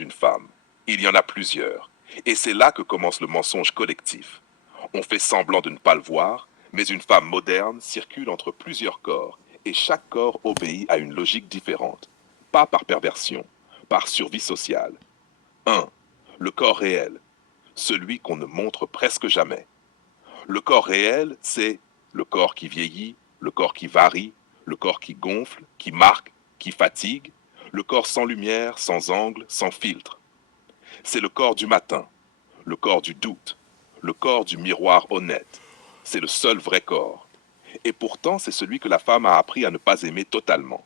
d'une femme. Il y en a plusieurs. Et c'est là que commence le mensonge collectif. On fait semblant de ne pas le voir, mais une femme moderne circule entre plusieurs corps, et chaque corps obéit à une logique différente. Pas par perversion, par survie sociale. 1. Le corps réel, celui qu'on ne montre presque jamais. Le corps réel, c'est le corps qui vieillit, le corps qui varie, le corps qui gonfle, qui marque, qui fatigue, le corps sans lumière, sans angle, sans filtre. C'est le corps du matin, le corps du doute, le corps du miroir honnête. C'est le seul vrai corps. Et pourtant, c'est celui que la femme a appris à ne pas aimer totalement.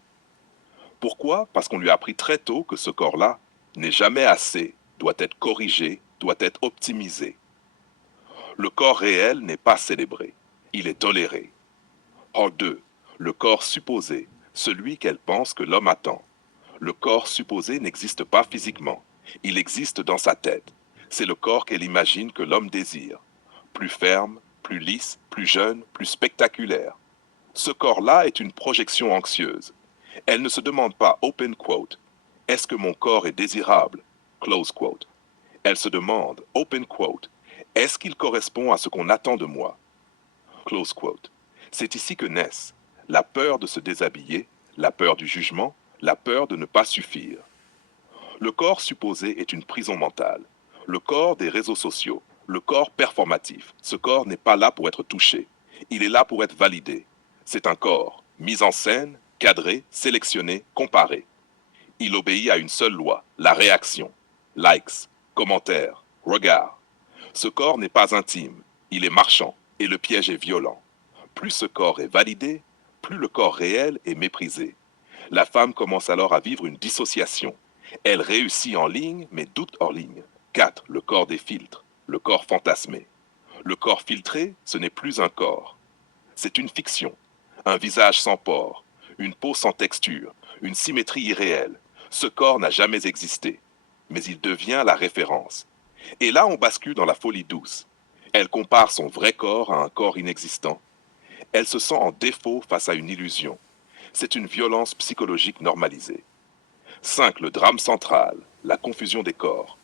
Pourquoi? Parce qu'on lui a appris très tôt que ce corps-là n'est jamais assez, doit être corrigé, doit être optimisé. Le corps réel n'est pas célébré, il est toléré. En 2, le corps supposé, celui qu'elle pense que l'homme attend. Le corps supposé n'existe pas physiquement, il existe dans sa tête. C'est le corps qu'elle imagine que l'homme désire. Plus ferme, plus lisse, plus jeune, plus spectaculaire. Ce corps-là est une projection anxieuse. Elle ne se demande pas, open quote, est-ce que mon corps est désirable? Close quote. Elle se demande, open quote, est-ce qu'il correspond à ce qu'on attend de moi? Close quote. C'est ici que naissent la peur de se déshabiller, la peur du jugement, la peur de ne pas suffire. Le corps supposé est une prison mentale. Le corps des réseaux sociaux, le corps performatif. Ce corps n'est pas là pour être touché. Il est là pour être validé. C'est un corps mis en scène, cadré, sélectionné, comparé. Il obéit à une seule loi, la réaction. Likes, commentaires, regards. Ce corps n'est pas intime, il est marchand et le piège est violent. Plus ce corps est validé, plus le corps réel est méprisé. La femme commence alors à vivre une dissociation. Elle réussit en ligne, mais doute hors ligne. 4. Le corps des filtres, le corps fantasmé. Le corps filtré, ce n'est plus un corps. C'est une fiction. Un visage sans pores, une peau sans texture, une symétrie irréelle. Ce corps n'a jamais existé, mais il devient la référence. Et là, on bascule dans la folie douce. Elle compare son vrai corps à un corps inexistant. Elle se sent en défaut face à une illusion. C'est une violence psychologique normalisée. 5. Le drame central, la confusion des corps.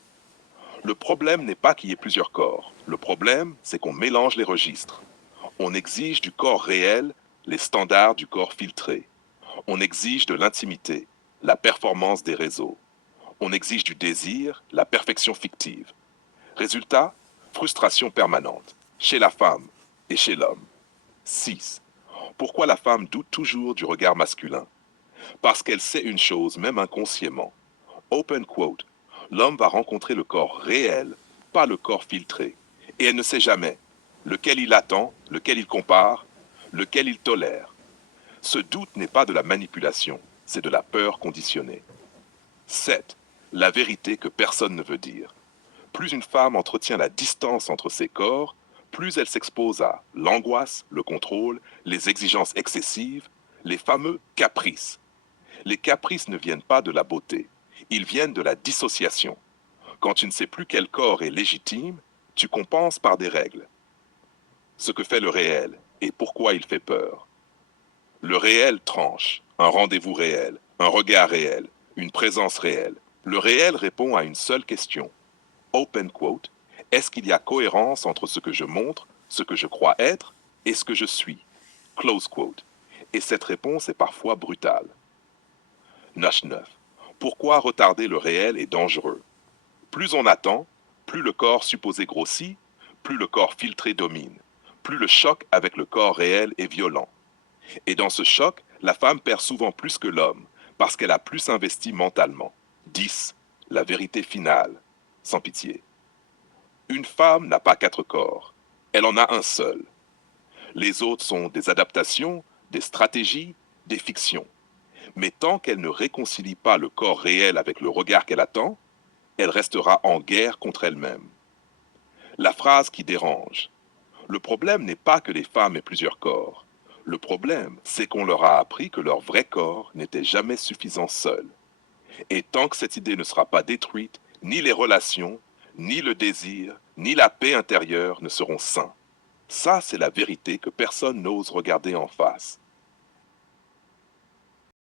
Le problème n'est pas qu'il y ait plusieurs corps. Le problème, c'est qu'on mélange les registres. On exige du corps réel les standards du corps filtré. On exige de l'intimité, la performance des réseaux. On exige du désir, la perfection fictive. Résultat, frustration permanente, chez la femme et chez l'homme. 6. Pourquoi la femme doute toujours du regard masculin? Parce qu'elle sait une chose, même inconsciemment. Open quote. L'homme va rencontrer le corps réel, pas le corps filtré. Et elle ne sait jamais lequel il attend, lequel il compare, lequel il tolère. Ce doute n'est pas de la manipulation, c'est de la peur conditionnée. 7. La vérité que personne ne veut dire. Plus une femme entretient la distance entre ses corps, plus elle s'expose à l'angoisse, le contrôle, les exigences excessives, les fameux caprices. Les caprices ne viennent pas de la beauté, ils viennent de la dissociation. Quand tu ne sais plus quel corps est légitime, tu compenses par des règles. Ce que fait le réel et pourquoi il fait peur. Le réel tranche, un rendez-vous réel, un regard réel, une présence réelle. Le réel répond à une seule question. Open quote, est-ce qu'il y a cohérence entre ce que je montre, ce que je crois être et ce que je suis? Close quote. Et cette réponse est parfois brutale. 9. Pourquoi retarder le réel est dangereux? Plus on attend, plus le corps supposé grossit, plus le corps filtré domine, plus le choc avec le corps réel est violent. Et dans ce choc, la femme perd souvent plus que l'homme, parce qu'elle a plus investi mentalement. 10. La vérité finale, sans pitié. Une femme n'a pas 4 corps, elle en a un seul. Les autres sont des adaptations, des stratégies, des fictions. Mais tant qu'elle ne réconcilie pas le corps réel avec le regard qu'elle attend, elle restera en guerre contre elle-même. La phrase qui dérange. Le problème n'est pas que les femmes aient plusieurs corps. Le problème, c'est qu'on leur a appris que leur vrai corps n'était jamais suffisant seul. Et tant que cette idée ne sera pas détruite, ni les relations, ni le désir, ni la paix intérieure ne seront sains. Ça, c'est la vérité que personne n'ose regarder en face.